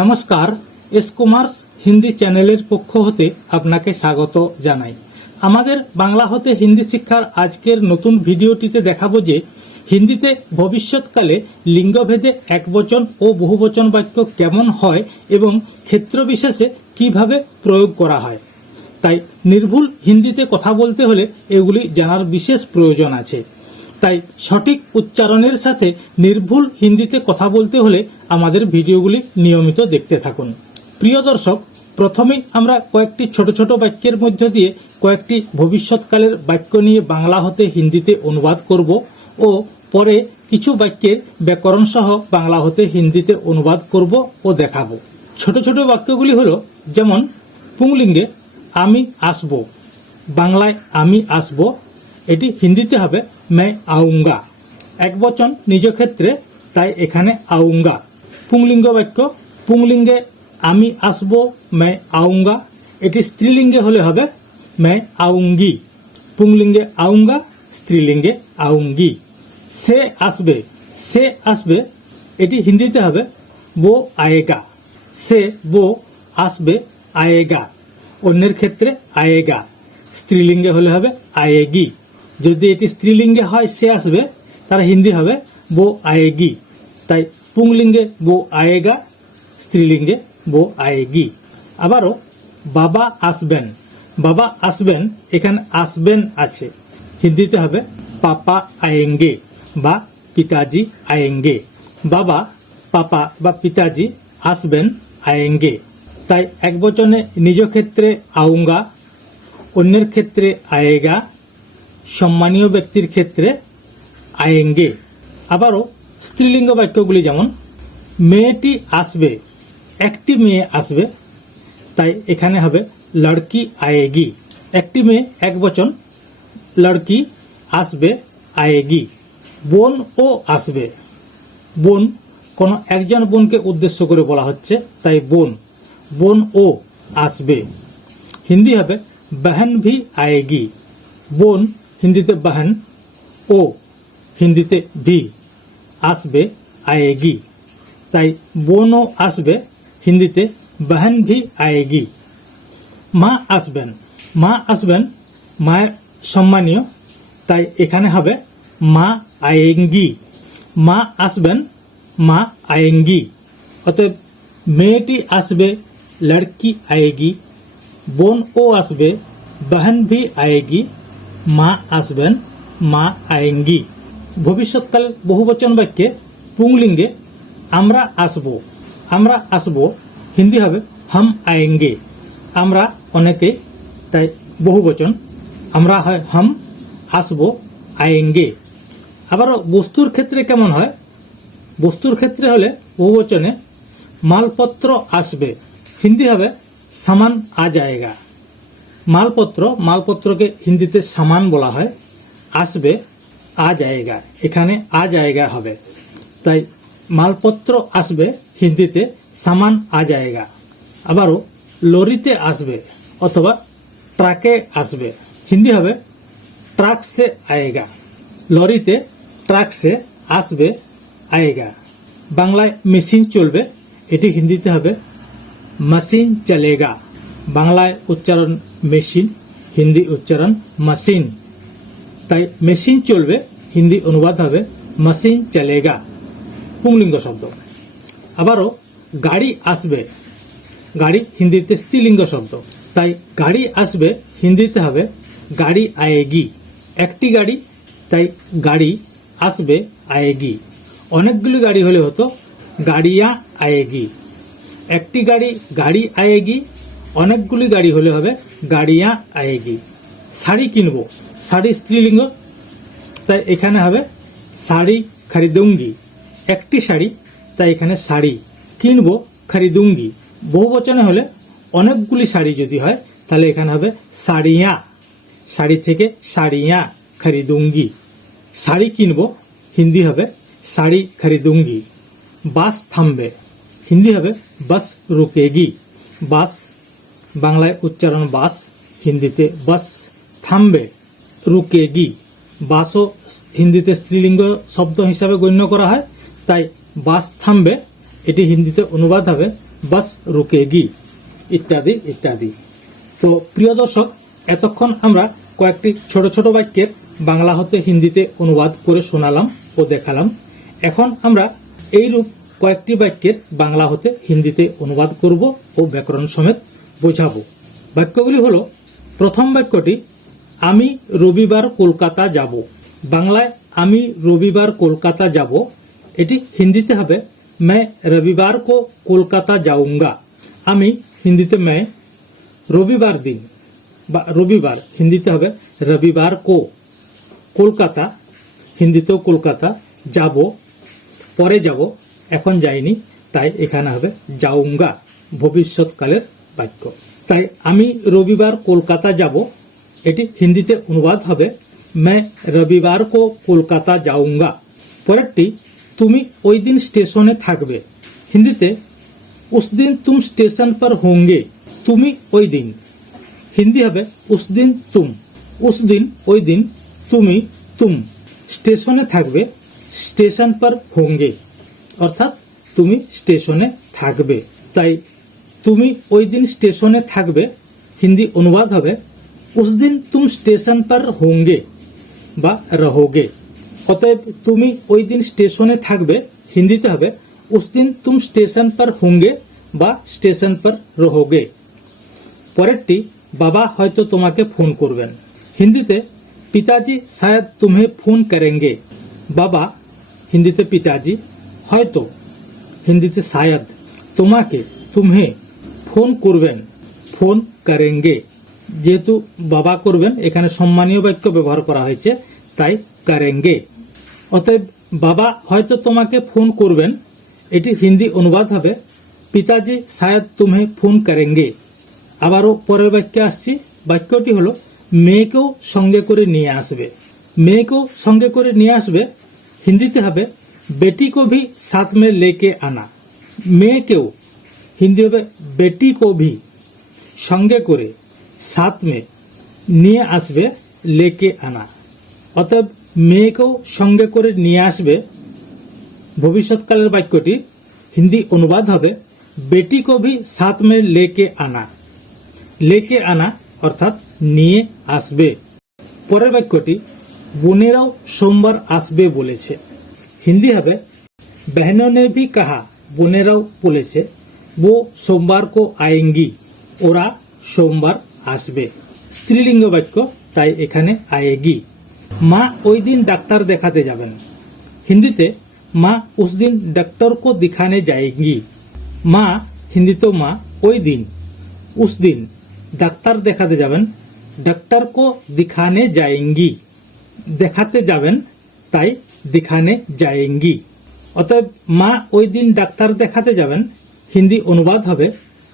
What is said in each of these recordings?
নমস্কার, এস কুমার্স হিন্দি চ্যানেলের পক্ষ হতে আপনাকে স্বাগত জানাই। আমাদের বাংলা হতে হিন্দি শিক্ষার আজকের নতুন ভিডিওটিতে দেখাবো যে, হিন্দিতে ভবিষ্যৎকালে লিঙ্গভেদে একবচন ও বহুবচন বাক্য কেমন হয় এবং ক্ষেত্র বিশেষে কীভাবে প্রয়োগ করা হয়। তাই নির্ভুল হিন্দিতে কথা বলতে হলে এগুলি জানার বিশেষ প্রয়োজন আছে। তাই সঠিক উচ্চারণের সাথে নির্ভুল হিন্দিতে কথা বলতে হলে আমাদের ভিডিওগুলি নিয়মিত দেখতে থাকুন। প্রিয় দর্শক, প্রথমেই আমরা কয়েকটি ছোট ছোট বাক্যের মধ্য দিয়ে কয়েকটি ভবিষ্যৎকালের বাক্য নিয়ে বাংলা হতে হিন্দিতে অনুবাদ করব ও পরে কিছু বাক্যের ব্যাকরণ সহ বাংলা হতে হিন্দিতে অনুবাদ করব ও দেখাবো। ছোট ছোট বাক্যগুলি হলো যেমন, পুংলিঙ্গে আমি আসব। বাংলায় আমি আসব। এটি হিন্দিতে হবে মে আউঙ্গা। এক বচন নিজ ক্ষেত্রে, তাই এখানে আউঙ্গা। পুংলিঙ্গ বাক্য, পুংলিঙ্গে আমি আসব মে আউঙ্গা। এটি স্ত্রীলিঙ্গে হলে হবে মে আউঙ্গি। পুংলিঙ্গে আউঙ্গা, স্ত্রীলিঙ্গে আউঙ্গি। সে আসবে সে আসবে, এটি হিন্দিতে হবে বো আয়েগা। সে, বো, আসবে, আয়েগা। অন্যের ক্ষেত্রে আয়েগা। স্ত্রীলিঙ্গে হলে হবে আয়েগি। যদি এটি স্ত্রীলিঙ্গে হয়, সে আসবে, তার হিন্দি হবে, বো আয়েগি। তাই পুংলিঙ্গে বো আয়েগা, স্ত্রীলিঙ্গে বো আয়েগি। আবারও, বাবা আসবেন। বাবা আসবেন, এখানে আসবেন আছে। হিন্দিতে হবে, পাপা আয়েঙ্গে বা পিতাজি আয়েঙ্গে। বাবা, পাপা বা পিতাজি আসবেন, আয়েঙ্গে। তাই এক বচনে নিজ ক্ষেত্রে আউঙ্গা, অন্যের ক্ষেত্রে আয়েগা সম্মানীয় ব্যক্তির ক্ষেত্রে আয়েঙ্গে। আবারও স্ত্রীলিঙ্গ বাক্যগুলি যেমন, মেয়েটি আসবে, একটি মেয়ে আসবে। তাই এখানে হবে, লড়কি আয়েগি। একটি মেয়ে এক বচন, লড়কি আসবে, আয়েগি। বোন ও আসবে। বোন, কোনো একজন বোনকে উদ্দেশ্য করে বলা হচ্ছে, তাই বোন। বোন ও আসবে। হিন্দি হবে, বহন ভি আয়েগি। বোন হিন্দিতে বহন, ও হিন্দিতে ভি আসবে আয়েগি। তাই বোনও আসবে হিন্দিতে, বহন ভি আয়েগি। মা আসবেন মা আসবেন, মায়ের সম্মানীয়। তাই এখানে হবে মা আয়েঙ্গি। মা আসবেন, মা আয়েঙ্গি। অতএব মেয়েটি আসবে, লড়কি আয়েগি। বোন ও আসবে, বহন ভি আয়েগি। মা আসবেন, মা আয়েঙ্গি। ভবিষ্যৎকাল বহুবচন বাক্যে পুংলিঙ্গে, আমরা আসব আমরা আসব, হিন্দি হবে হাম আয়েঙ্গে। আমরা অনেকে, তাই বহুবচন, আমরা হয় হাম, আসব, আয়েঙ্গে। আবারও বস্তুর ক্ষেত্রে কেমন হয়? বস্তুর ক্ষেত্রে হলে বহুবচনে, মালপত্র আসবে, হিন্দি হবে সামান আ জায়গা। মালপত্র, মালপত্রকে হিন্দিতে সামান বলা হয়। আসবে আ জায়গা। এখানে আ জায়গা হবে। তাই মালপত্র আসবে হিন্দিতে সামান আ জায়গা। আবারও লরিতে আসবে অথবা ট্রাকে আসবে। হিন্দি হবে ট্রাক সে আয়েগা। লরিতে ট্রাক সে আসবে আয়েগা। বাংলায় মেশিন চলবে। এটি হিন্দিতে হবে মেশিন চলেগা। বাংলায় উচ্চারণ মেশিন, হিন্দি উচ্চারণ মেশিন তাই মেশিন চলবে, হিন্দি অনুবাদ হবে মেশিন চলেগা। পুংলিঙ্গ শব্দ। আবারও, গাড়ি আসবে। গাড়ি হিন্দিতে স্ত্রীলিঙ্গ শব্দ। তাই গাড়ি আসবে, হিন্দিতে হবে, গাড়ি আয়েগি। একটি গাড়ি, তাই গাড়ি আসবে, আয়েগি। অনেকগুলি গাড়ি হলে হতো, গাড়িয়া আয়েগি। একটি গাড়ি গাড়ি আয়েগি অনেকগুলি গাড়ি হলে হবে, গাড়িয়া আয়েগি। শাড়ি কিনবো, শাড়ি স্ত্রীলিঙ্গ, তাই এখানে হবে শাড়ি খরিদুঙ্গি। একটি শাড়ি, তাই এখানে শাড়ি। কিনব খরিদুঙ্গি। বহু বচনে হলে অনেকগুলি শাড়ি যদি হয়, তাহলে এখানে হবে শাড়িয়া। শাড়ি থেকে শাড়িয়া খরিদুঙ্গি। শাড়ি কিনব, হিন্দি হবে শাড়ি খরিদুঙ্গি। বাস থামবে, হিন্দি হবে বাস রুকেগি। বাস বাংলায় উচ্চারণ বাস, হিন্দিতে বাস, থামবে রুকেগি বাসও হিন্দিতে স্ত্রীলিঙ্গ শব্দ হিসাবে গণ্য করা হয়, তাই বাস থামবে, এটি হিন্দিতে অনুবাদ হবে, বাস রুকেগি ইত্যাদি ইত্যাদি। তো প্রিয় দর্শক, এতক্ষণ আমরা কয়েকটি ছোট ছোট বাক্যের বাংলা হতে হিন্দিতে অনুবাদ করে শোনালাম ও দেখালাম। এখন আমরা এইরূপ কয়েকটি বাক্যের বাংলা হতে হিন্দিতে অনুবাদ করব ও ব্যাকরণ সমেত বোঝাবো। বাক্যগুলি হলো, প্রথম বাক্যটি, আমি রবিবার কলকাতা যাব। বাংলায়, আমি রবিবার কলকাতা যাব। এটি হিন্দিতে হবে ম্যায় রবিবার কো কলকাতা যাউঙ্গা আমি হিন্দিতে मैं রবিবার দিন, বা রবিবার, হিন্দিতে হবে রবিবার কো কলকাতা, হিন্দিতেও কলকাতা যাব, পরে যাব, এখন যাইনি, তাই এখানে হবে যাউঙ্গা ভবিষ্যৎকালের বাক্য। তাই আমি রবিবার কলকাতা যাব, এটি হিন্দিতে অনুবাদ হবে मैं রবিবার কো কলকাতা যাউঙ্গা পরেরটি, তুমি ওই দিন স্টেশনে থাকবে। হিন্দিতে, উস দিন তুম স্টেশন পর হোঙ্গে, তুমি ওই দিন। হিন্দি হবে, উস দিন তুম। উস দিন, ওই দিন, তুমি তুম। স্টেশনে থাকবে, স্টেশন পর হোঙ্গে। অর্থাৎ, তুমি স্টেশনে থাকবে। তাই তুমি ওই দিন স্টেশনে থাকবে, হিন্দি অনুবাদ হবে, উস দিন তুম স্টেশন পর হোঙ্গে বা রহোগে। অতএব তুমি ওই দিন স্টেশনে থাকবে, হিন্দিতে হবে, উস দিন তুম স্টেশন পর হোঙ্গে বা স্টেশন পর রহোগে। পরেরটি, বাবা হয়তো তোমাকে ফোন করবেন। হিন্দিতে, পিতাজি শায়দ তুমে ফোন করেঙ্গে। বাবা, হিন্দিতে পিতাজি, হয়তো। হিন্দিতে শায়দ, তোমাকে তুমে ফোন করবেন, ফোন করেঙ্গে। যেহেতু বাবা করবেন, এখানে সম্মানীয় বাক্য ব্যবহার করা হয়েছে, তাই করেঙ্গে। অতএব বাবা হয়তো তোমাকে ফোন করবেন, এটি হিন্দি অনুবাদ হবে, পিতাজি শায়দ তুমি ফোন করেঙ্গে। আবারও পরের বাক্যে আসছি, বাক্যটি হলো, মেয়েকেও সঙ্গে করে নিয়ে আসবে। মেয়েকেও সঙ্গে করে নিয়ে আসবে, হিন্দিতে হবে বেটি ভি সাথ মে লেকে আনা। মেয়েকেও হিন্দি হবে বেটি কোভি সঙ্গে করে সাত মেয়ে নিয়ে আসবে লেকে আনা। অতএব মেয়েকেও সঙ্গে করে নিয়ে আসবে। ভবিষ্যৎকালের বাক্যটি, হিন্দি অনুবাদ হবে বেটি কভি সাত মে লেকে আনা। লেকে আনা অর্থাৎ নিয়ে আসবে। পরের বাক্যটি, বোনেরাও সোমবার আসবে বলেছে। হিন্দি হবে বেহনও নে ভি কাহা? বোনেরাও বলেছে वो সোমবার को আয়েঙ্গি ওরা সোমবার আসবে স্ত্রীলিঙ্গ বাক্য তাই এখানে আয়েগি মা ওই দিন ডাক্তার দেখাতে যাবেন হিন্দিতে মা উস দিন ডাক্তার কো দিখানে যায়গি মা হিন্দিতে মা ওই দিন উস দিন ডাক্তার দেখাতে যাবেন ডাক্তার কো দিখানে যায়গি দেখাতে যাবেন তাই দিখানে যায়গি অতএব মা ওই দিন ডাক্তার দেখাতে যাবেন হিন্দি অনুবাদ হবে,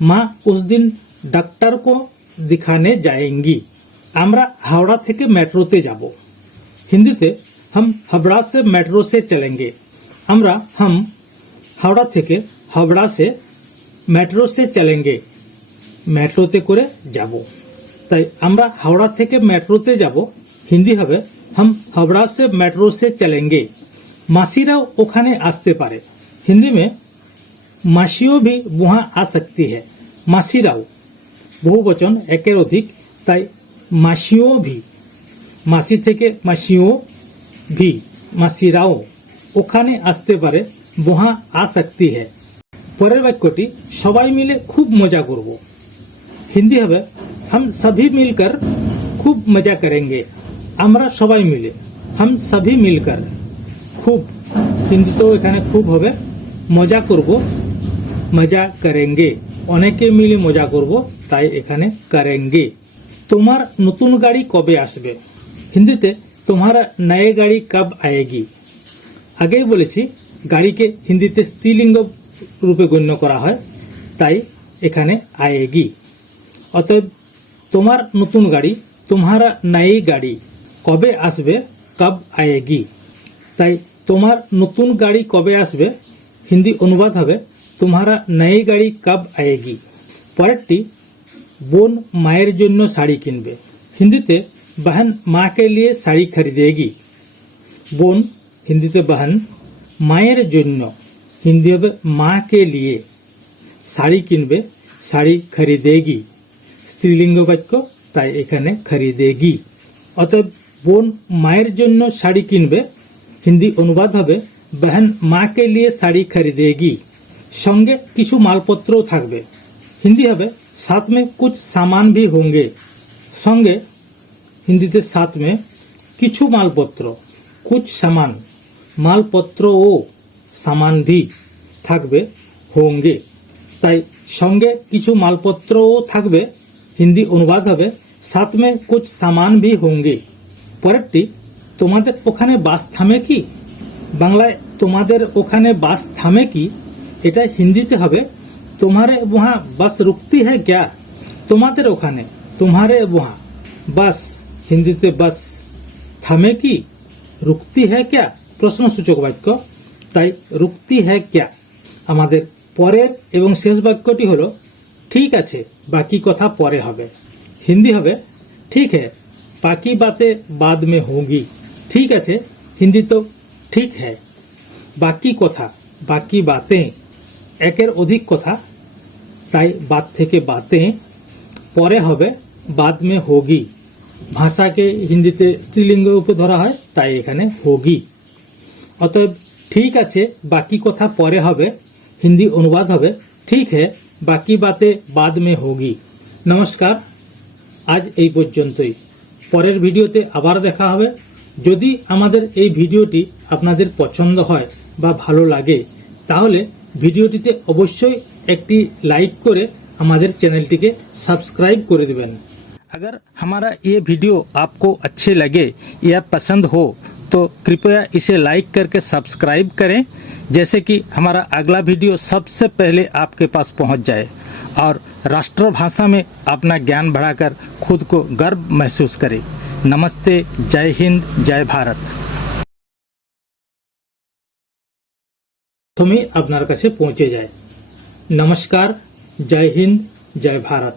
মা উস দিন ডাক্তার কো দিখানে যায়েঙ্গি। আমরা হাওড়া থেকে মেট্রোতে যাব। হিন্দিতে হাম হাবড়া সে মেট্রো সে চলেঙ্গে। আমরা হাম হাওড়া থেকে হাবড়া সে মেট্রো সে চলেঙ্গে মেট্রোতে করে যাব। তাই আমরা হাওড়া থেকে মেট্রোতে যাব। হিন্দি হবে হাম হাবড়া সে মেট্রো সে চলেঙ্গে। মাসিরাও ওখানে আসতে পারে। হিন্দি মে মাসিও ভি বুহা আ সকতি হ্যাঁ মাসিরাও বহুবচন একের অধিক, তাই মাসিও ভি। মাসি থেকে মাসিও ভি মাসিরাও ওখানে আসতে পারে, বুহা আ সকতি হ্যাঁ পরের বাক্যটি, সবাই মিলে খুব মজা করব। হিন্দি হবে, হাম সভি মিলকর খুব মজা করেঙ্গে। আমরা সবাই মিলে, হাম সভি মিলকর খুব। হিন্দি তো এখানে খুব হবে, মজা করব। মজা করেঙ্গে। অনেকে মিলে মজা করব, তাই এখানে করেঙ্গে। তোমার নতুন গাড়ি কবে আসবে? হিন্দিতে, তোমারা নয়ে গাড়ি কব আয়েগি? আগেই বলেছি, গাড়িকে হিন্দিতে স্ত্রীলিঙ্গ রূপে গণ্য করা হয়, তাই এখানে আয়েগি। অতএব, তোমার নতুন গাড়ি, তোমারা নই গাড়ি কবে আসবে? কব আয়েগি? তাই, তোমার নতুন গাড়ি কবে আসবে? হিন্দি অনুবাদ হবে তোমারা নই গাড়ি কব আয়েগি পরেরটি বোন মায়ের জন্য শাড়ি কিনবে হিন্দিতে बहन माँ के लिए শাড়ি খরিদেগি বোন হিন্দিতে বহন মায়ের জন্য হিন্দি হবে মা কে লিয়ে শাড়ি কিনবে শাড়ি খরিদেগি স্ত্রীলিঙ্গ বাক্য তাই এখানে খরিদেগি অতএব বোন মায়ের জন্য শাড়ি কিনবে হিন্দি অনুবাদ হবে বহন মা কে লিয়ে শাড়ি খরিদেগি সঙ্গে কিছু মালপত্রও থাকবে। হিন্দি হবে সাথ মে কুছ সামান ভি হোঙ্গে। সঙ্গে হিন্দিতে সাথ মে কিছু মালপত্র, কুছ সামান। মালপত্র ও সামান ভি থাকবে, হোঙ্গে। তাই সঙ্গে কিছু মালপত্রও থাকবে, হিন্দি অনুবাদ হবে সাথ মে কুছ সামান ভি হোঙ্গে। পরেরটি, তোমাদের ওখানে বাস থামে কি? বাংলায় তোমাদের ওখানে বাস থামে কি? এটা হিন্দিতে হবে, তোমারে বহা, বাস রুক্তি হ্যাঁ গ্যা তোমাদের ওখানে, তোমারে বহা, বাস, হিন্দিতে বাস, থামে কি? রুক্তি হ্যাঁ ক্যা? প্রশ্নসূচক বাক্য। তাই, রুক্তি হ্যাঁ ক্যা? আমাদের পরের এবং শেষ বাক্যটি হলো, ঠিক আছে, বাকি কথা পরে হবে। হিন্দি হবে, ঠিক হ্যাঁ বাকি বাতে বাদ মে হোগি। ঠিক আছে, হিন্দি তো, ঠিক হ্যাঁ বাকি কথা, বাকি বাতে। একের অধিক কথা, তাই বাদ থেকে বাতে পরে হবে বাদ মে হোগি। ভাষাকে হিন্দিতে স্ত্রীলিঙ্গ রূপে ধরা হয়, তাই এখানে হোগি। অতএব ঠিক আছে, বাকি কথা পরে হবে, হিন্দি অনুবাদ হবে, ঠিক হে, বাকি বাতে বাদ মে হোগি। নমস্কার, আজ এই পর্যন্তই। পরের ভিডিওতে আবার দেখা হবে। যদি আমাদের এই ভিডিওটি আপনাদের পছন্দ হয় বা ভালো লাগে, তাহলে ভিডিওটিতে অবশ্যই একটি লাইক করে আমাদের চ্যানেলটিকে সাবস্ক্রাইব করে দেবেন अगर हमारा ये वीडियो आपको अच्छे लगे या पसंद हो तो कृपया इसे लाइक करके सब्सक्राइब करें जैसे कि हमारा अगला वीडियो सबसे पहले आपके पास पहुंच जाए और राष्ट्रभाषा में अपना ज्ञान बढ़ाकर खुद को गर्व महसूस करें नमस्ते जय हिंद जय भारत প্রথমেই আপনার কাছে পৌঁছে যায় নমস্কার জয় হিন্দ জয় ভারত